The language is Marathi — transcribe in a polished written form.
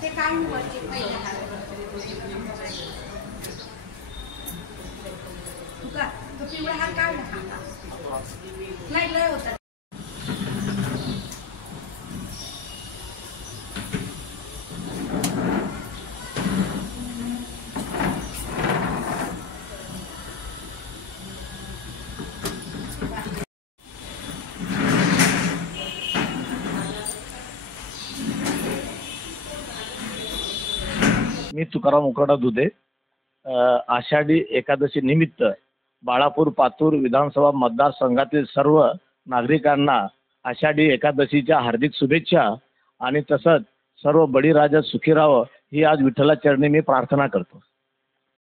ते काय वरचे पहिल्या तुका तो पिवळा हा काढ ना नाही लय होता. मी तुकाराम उकडा दुधे. आषाढी एकादशी निमित्त बाळापूर पातूर विधानसभा मतदारसंघातील सर्व नागरिकांना आषाढी एकादशीच्या हार्दिक शुभेच्छा आणि तसंच सर्व बळीराजा सुखी राहावं ही आज विठ्ठलाचरणी मी प्रार्थना करतो.